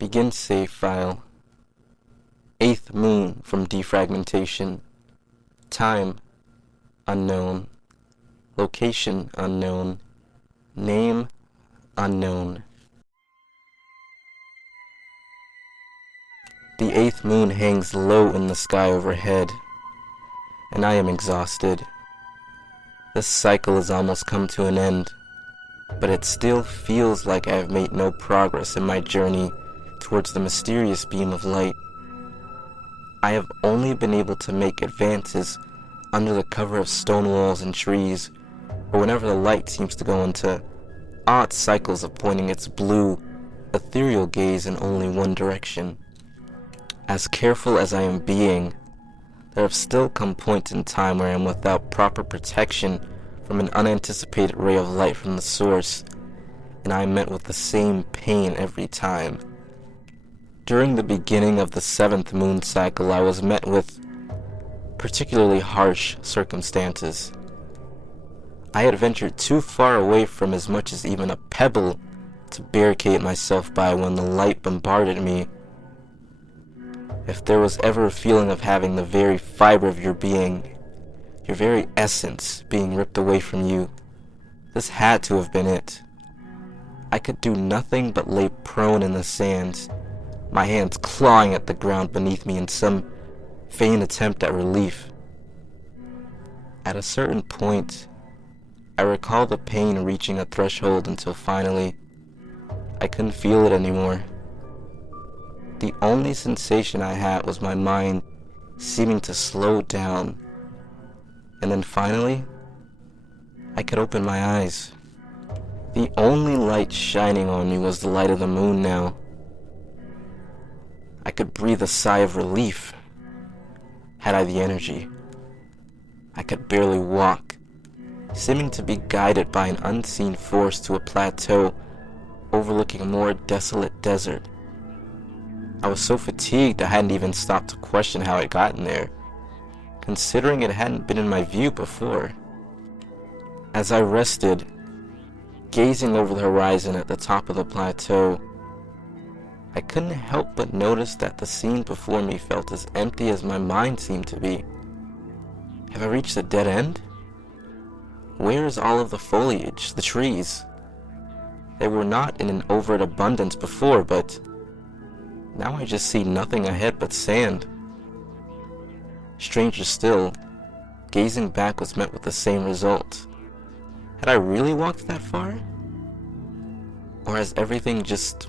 Begin save file. 8th moon from defragmentation. Time unknown. Location unknown. Name unknown. The 8th moon hangs low in the sky overhead, and I am exhausted. This cycle has almost come to an end, but it still feels like I have made no progress in my journey towards the mysterious beam of light. I have only been able to make advances under the cover of stone walls and trees, or whenever the light seems to go into odd cycles of pointing its blue, ethereal gaze in only one direction. As careful as I am being, there have still come points in time where I am without proper protection from an unanticipated ray of light from the source, and I am met with the same pain every time. During the beginning of the 7th moon cycle, I was met with particularly harsh circumstances. I had ventured too far away from as much as even a pebble to barricade myself by when the light bombarded me. If there was ever a feeling of having the very fiber of your being, your very essence being ripped away from you, this had to have been it. I could do nothing but lay prone in the sands, my hands clawing at the ground beneath me in some vain attempt at relief. At a certain point, I recall the pain reaching a threshold until finally, I couldn't feel it anymore. The only sensation I had was my mind seeming to slow down, and then finally, I could open my eyes. The only light shining on me was the light of the moon now. I could breathe a sigh of relief, had I the energy. I could barely walk, seeming to be guided by an unseen force to a plateau overlooking a more desolate desert. I was so fatigued I hadn't even stopped to question how I'd gotten there, considering it hadn't been in my view before. As I rested, gazing over the horizon at the top of the plateau, I couldn't help but notice that the scene before me felt as empty as my mind seemed to be. Have I reached a dead end? Where is all of the foliage, the trees? They were not in an overt abundance before, but now I just see nothing ahead but sand. Stranger still, gazing back was met with the same result. Had I really walked that far? Or has everything just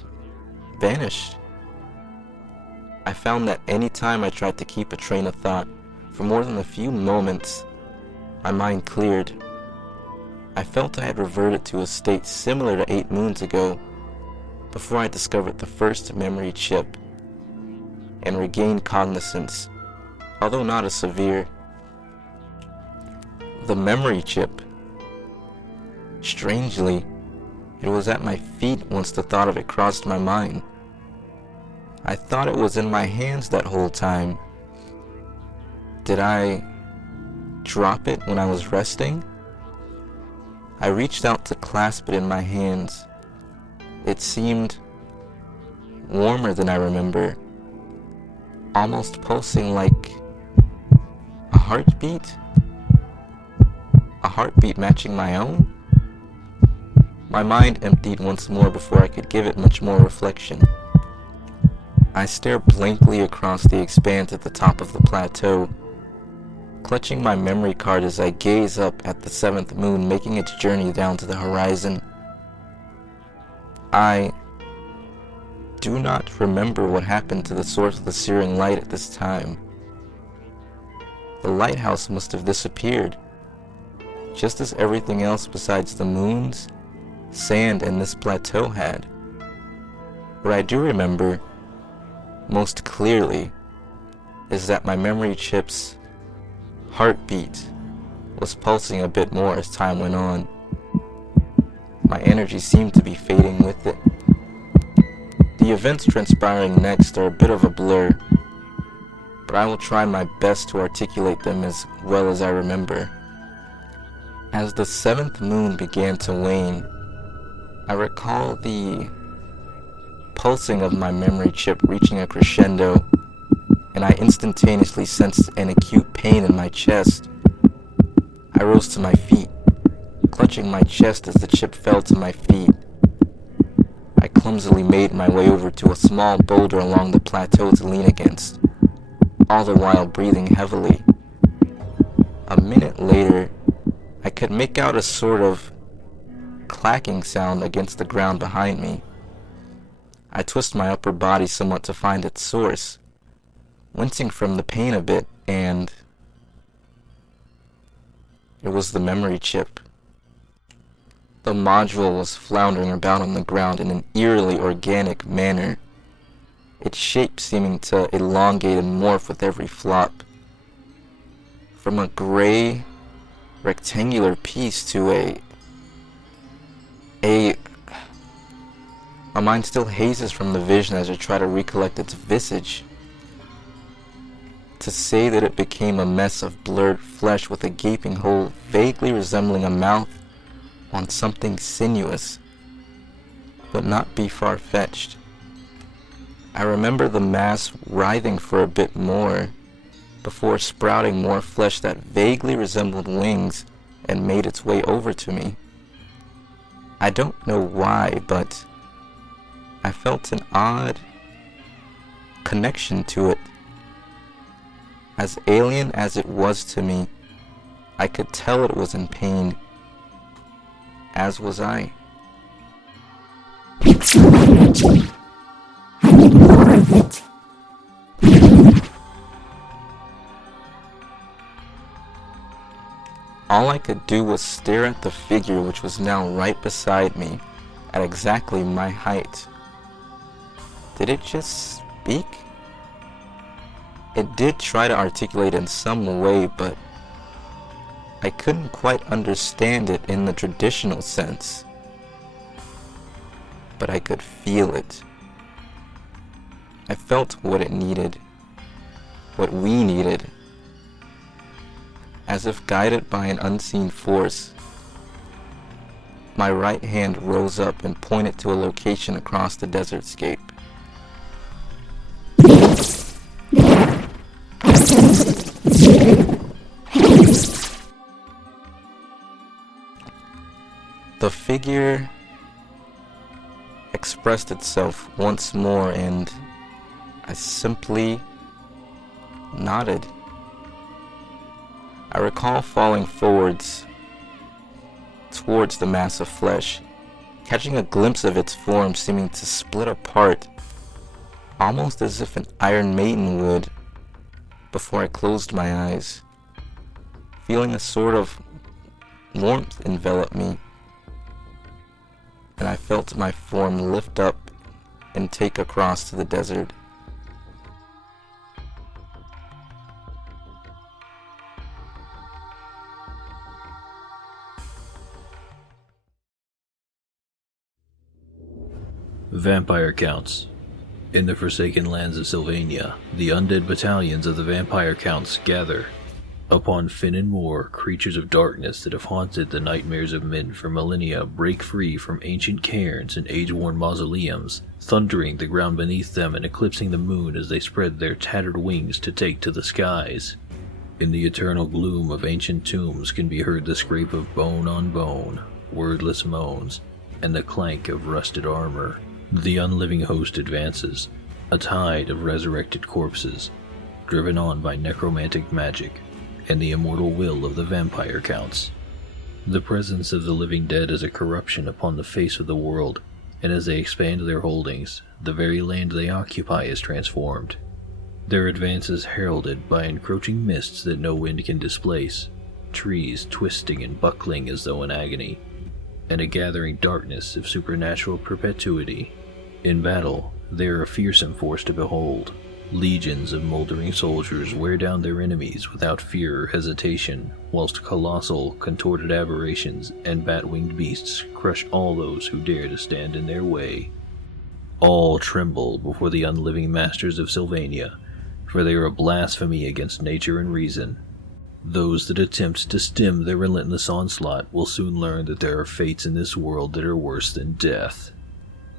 vanished? I found that any time I tried to keep a train of thought for more than a few moments, my mind cleared. I felt I had reverted to a state similar to 8 moons ago, before I discovered the first memory chip and regained cognizance, although not as severe. The memory chip. Strangely, it was at my feet once the thought of it crossed my mind. I thought it was in my hands that whole time. Did I drop it when I was resting? I reached out to clasp it in my hands. It seemed warmer than I remember, almost pulsing like a heartbeat? A heartbeat matching my own? My mind emptied once more before I could give it much more reflection. I stare blankly across the expanse at the top of the plateau, clutching my memory card as I gaze up at the 7th moon making its journey down to the horizon. I do not remember what happened to the source of the searing light at this time. The lighthouse must have disappeared, just as everything else besides the moons, sand, and this plateau had. What I do remember, most clearly, is that my memory chip's heartbeat was pulsing a bit more as time went on. My energy seemed to be fading with it. The events transpiring next are a bit of a blur, but I will try my best to articulate them as well as I remember. As the 7th moon began to wane, I recall the pulsing of my memory chip reaching a crescendo, and I instantaneously sensed an acute pain in my chest. I rose to my feet, clutching my chest as the chip fell to my feet. I clumsily made my way over to a small boulder along the plateau to lean against, all the while breathing heavily. A minute later, I could make out a sort of clacking sound against the ground behind me. I twist my upper body somewhat to find its source, wincing from the pain a bit, and it was the memory chip. The module was floundering about on the ground in an eerily organic manner, its shape seeming to elongate and morph with every flop. From a gray, rectangular piece to my mind still hazes from the vision as I try to recollect its visage. To say that it became a mess of blurred flesh with a gaping hole vaguely resembling a mouth on something sinuous would not be far-fetched. I remember the mass writhing for a bit more before sprouting more flesh that vaguely resembled wings and made its way over to me. I don't know why, but I felt an odd connection to it. As alien as it was to me, I could tell it was in pain, as was I. All I could do was stare at the figure which was now right beside me, at exactly my height. Did it just speak? It did try to articulate in some way, but I couldn't quite understand it in the traditional sense. But I could feel it. I felt what it needed, what we needed. As if guided by an unseen force, my right hand rose up and pointed to a location across the desertscape. The figure expressed itself once more, and I simply nodded. I recall falling forwards towards the mass of flesh, catching a glimpse of its form seeming to split apart, almost as if an Iron Maiden would, before I closed my eyes, feeling a sort of warmth envelop me, and I felt my form lift up and take across to the desert. Vampire Counts. In the forsaken lands of Sylvania, the undead battalions of the Vampire Counts gather. Upon Finn and Moor, creatures of darkness that have haunted the nightmares of men for millennia break free from ancient cairns and age-worn mausoleums, thundering the ground beneath them and eclipsing the moon as they spread their tattered wings to take to the skies. In the eternal gloom of ancient tombs can be heard the scrape of bone on bone, wordless moans, and the clank of rusted armor. The unliving host advances, a tide of resurrected corpses, driven on by necromantic magic and the immortal will of the Vampire Counts. The presence of the living dead is a corruption upon the face of the world, and as they expand their holdings, the very land they occupy is transformed. Their advance is heralded by encroaching mists that no wind can displace, trees twisting and buckling as though in agony, and a gathering darkness of supernatural perpetuity. In battle, they are a fearsome force to behold. Legions of moldering soldiers wear down their enemies without fear or hesitation, whilst colossal, contorted aberrations and bat-winged beasts crush all those who dare to stand in their way. All tremble before the unliving masters of Sylvania, for they are a blasphemy against nature and reason. Those that attempt to stem their relentless onslaught will soon learn that there are fates in this world that are worse than death.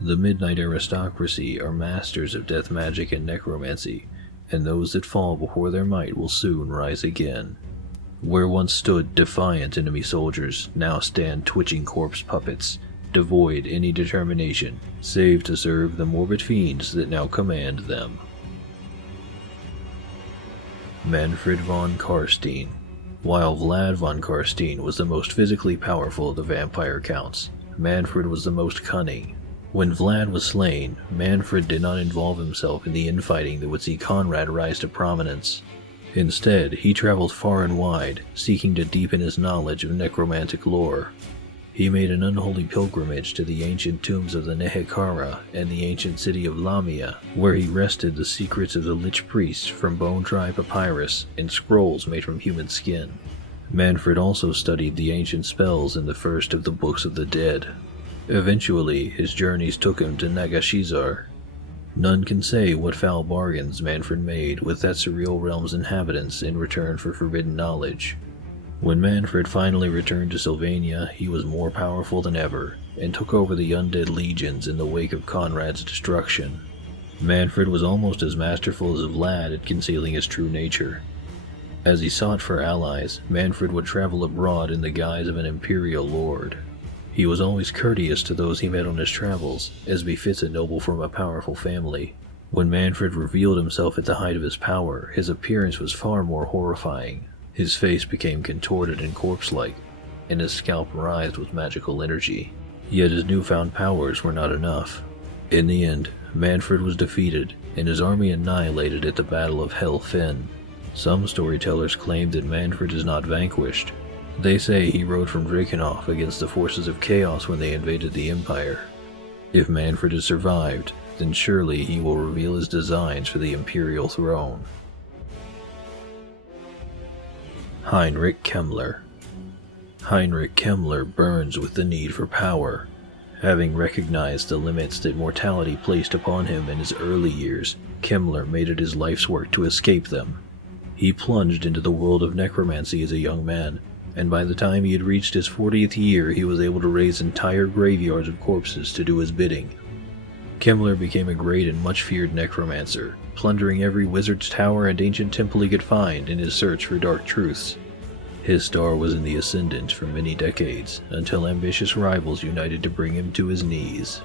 The Midnight Aristocracy are masters of death magic and necromancy, and those that fall before their might will soon rise again. Where once stood defiant enemy soldiers, now stand twitching corpse puppets, devoid any determination, save to serve the morbid fiends that now command them. Mannfred Von Carstein. While Vlad von Carstein was the most physically powerful of the vampire counts, Mannfred was the most cunning. When Vlad was slain, Mannfred did not involve himself in the infighting that would see Conrad rise to prominence. Instead, he traveled far and wide, seeking to deepen his knowledge of necromantic lore. He made an unholy pilgrimage to the ancient tombs of the Nehekara and the ancient city of Lamia, where he wrested the secrets of the Lich Priest from bone-dry papyrus and scrolls made from human skin. Mannfred also studied the ancient spells in the first of the Books of the Dead. Eventually, his journeys took him to Nagashizar. None can say what foul bargains Mannfred made with that surreal realm's inhabitants in return for forbidden knowledge. When Mannfred finally returned to Sylvania, he was more powerful than ever, and took over the undead legions in the wake of Conrad's destruction. Mannfred was almost as masterful as Vlad at concealing his true nature. As he sought for allies, Mannfred would travel abroad in the guise of an imperial lord. He was always courteous to those he met on his travels, as befits a noble from a powerful family. When Mannfred revealed himself at the height of his power, his appearance was far more horrifying. His face became contorted and corpse-like, and his scalp writhed with magical energy. Yet his newfound powers were not enough. In the end, Mannfred was defeated, and his army annihilated at the Battle of Hel Fenn. Some storytellers claim that Mannfred is not vanquished. They say he rode from Drakenhof against the forces of chaos when they invaded the Empire. If Mannfred has survived, then surely he will reveal his designs for the imperial throne. Heinrich Kemmler. Heinrich Kemmler burns with the need for power. Having recognized the limits that mortality placed upon him in his early years, Kemmler made it his life's work to escape them. He plunged into the world of necromancy as a young man, and by the time he had reached his 40th year, he was able to raise entire graveyards of corpses to do his bidding. Kemmler became a great and much feared necromancer, plundering every wizard's tower and ancient temple he could find in his search for dark truths. His star was in the ascendant for many decades, until ambitious rivals united to bring him to his knees.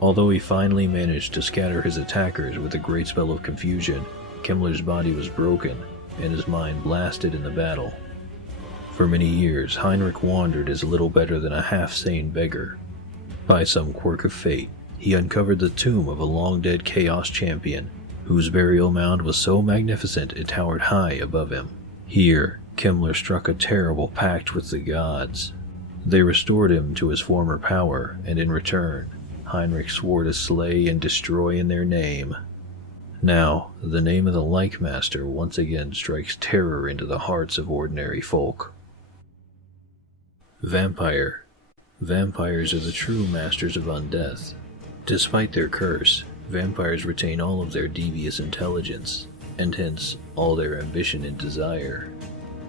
Although he finally managed to scatter his attackers with a great spell of confusion, Kemmler's body was broken, and his mind blasted in the battle. For many years, Heinrich wandered as little better than a half-sane beggar. By some quirk of fate, he uncovered the tomb of a long-dead Chaos champion, whose burial mound was so magnificent it towered high above him. Here, Kemmler struck a terrible pact with the gods. They restored him to his former power, and in return, Heinrich swore to slay and destroy in their name. Now, the name of the Like-Master once again strikes terror into the hearts of ordinary folk. Vampire. Vampires are the true masters of undeath. Despite their curse, vampires retain all of their devious intelligence, and hence all their ambition and desire.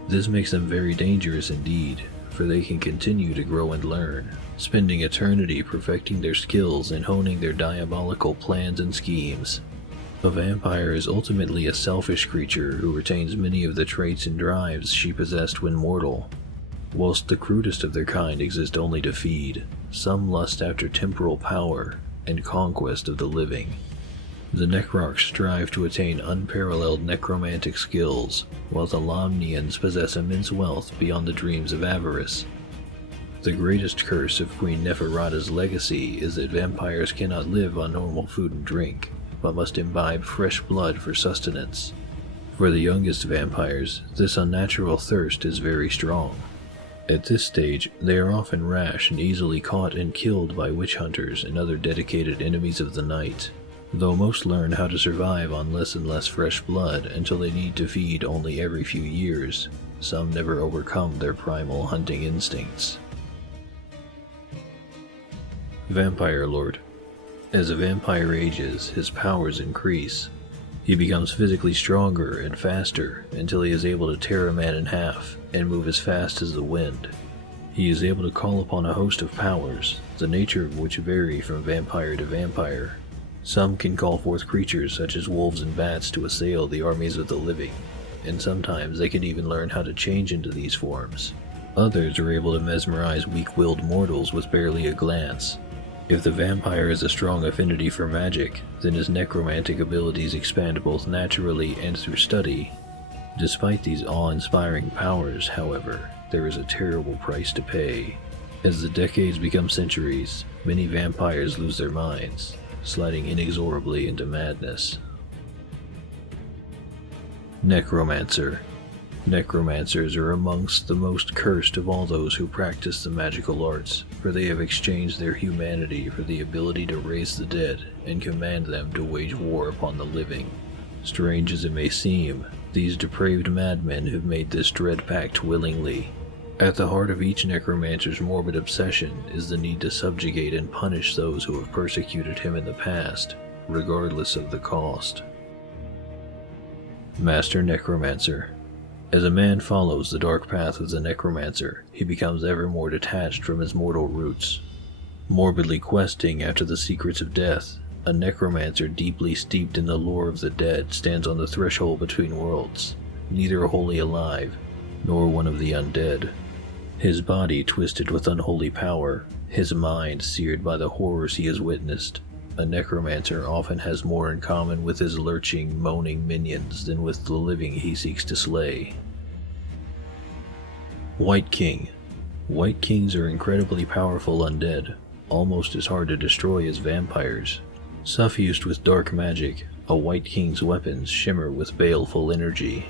This makes them very dangerous indeed, for they can continue to grow and learn, spending eternity perfecting their skills and honing their diabolical plans and schemes. A vampire is ultimately a selfish creature who retains many of the traits and drives she possessed when mortal. Whilst the crudest of their kind exist only to feed, some lust after temporal power and conquest of the living. The Necrocs strive to attain unparalleled necromantic skills, while the Lamnians possess immense wealth beyond the dreams of avarice. The greatest curse of Queen Neferata's legacy is that vampires cannot live on normal food and drink, but must imbibe fresh blood for sustenance. For the youngest vampires, this unnatural thirst is very strong. At this stage, they are often rash and easily caught and killed by witch hunters and other dedicated enemies of the night. Though most learn how to survive on less and less fresh blood until they need to feed only every few years, some never overcome their primal hunting instincts. Vampire Lord. As a vampire ages, his powers increase. He becomes physically stronger and faster until he is able to tear a man in half and move as fast as the wind. He is able to call upon a host of powers, the nature of which vary from vampire to vampire. Some can call forth creatures such as wolves and bats to assail the armies of the living, and sometimes they can even learn how to change into these forms. Others are able to mesmerize weak-willed mortals with barely a glance. If the vampire has a strong affinity for magic, then his necromantic abilities expand both naturally and through study. Despite these awe-inspiring powers, however, there is a terrible price to pay. As the decades become centuries, many vampires lose their minds, sliding inexorably into madness. Necromancer. Necromancers are amongst the most cursed of all those who practice the magical arts, for they have exchanged their humanity for the ability to raise the dead and command them to wage war upon the living. Strange as it may seem, these depraved madmen have made this dread pact willingly. At the heart of each necromancer's morbid obsession is the need to subjugate and punish those who have persecuted him in the past, regardless of the cost. Master Necromancer. As a man follows the dark path of the necromancer, he becomes ever more detached from his mortal roots. Morbidly questing after the secrets of death, a necromancer deeply steeped in the lore of the dead stands on the threshold between worlds, neither wholly alive, nor one of the undead. His body twisted with unholy power, his mind seared by the horrors he has witnessed. A necromancer often has more in common with his lurching, moaning minions than with the living he seeks to slay. Wight King. Wight Kings are incredibly powerful undead, almost as hard to destroy as vampires. Suffused with dark magic, a Wight King's weapons shimmer with baleful energy.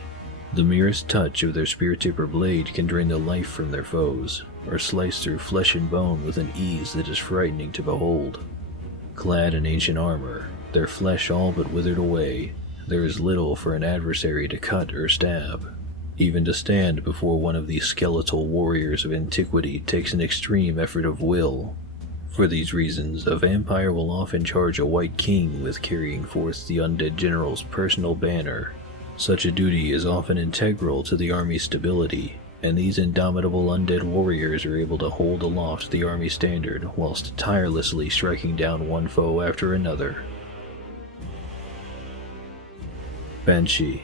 The merest touch of their spear-tip or blade can drain the life from their foes, or slice through flesh and bone with an ease that is frightening to behold. Clad in ancient armor, their flesh all but withered away, there is little for an adversary to cut or stab. Even to stand before one of these skeletal warriors of antiquity takes an extreme effort of will. For these reasons, a vampire will often charge a Wight King with carrying forth the undead general's personal banner. Such a duty is often integral to the army's stability, and these indomitable undead warriors are able to hold aloft the army standard whilst tirelessly striking down one foe after another. Banshee.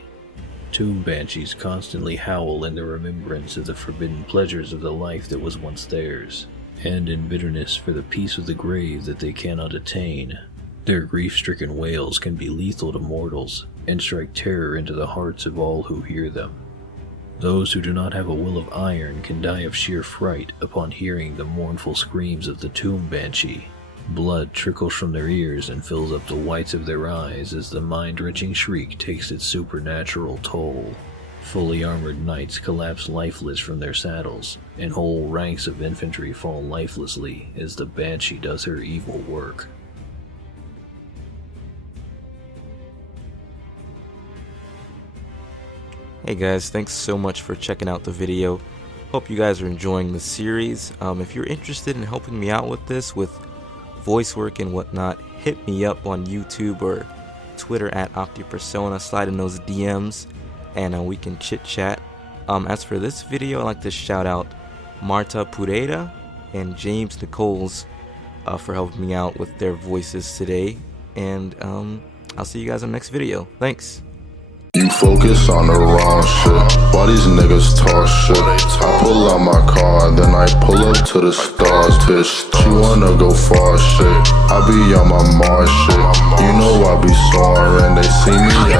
Tomb banshees constantly howl in the remembrance of the forbidden pleasures of the life that was once theirs, and in bitterness for the peace of the grave that they cannot attain. Their grief-stricken wails can be lethal to mortals, and strike terror into the hearts of all who hear them. Those who do not have a will of iron can die of sheer fright upon hearing the mournful screams of the tomb banshee. Blood trickles from their ears and fills up the whites of their eyes as the mind-wrenching shriek takes its supernatural toll. Fully armored knights collapse lifeless from their saddles, and whole ranks of infantry fall lifelessly as the banshee does her evil work. Hey guys, thanks so much for checking out the video. Hope you guys are enjoying the series. If you're interested in helping me out with this, with voice work and whatnot, hit me up on YouTube or Twitter at Optipersona, slide in those DMs, and we can chit chat. As for this video, I'd like to shout out Marta, Peirera, and James Nichols for helping me out with their voices today. And I'll see you guys in the next video. Thanks. You focus on the wrong shit. Why these niggas talk shit? I pull out my car, then I pull up to the stars, bitch. She wanna go far shit. I be on my Mars shit. You know I be soaring. They see me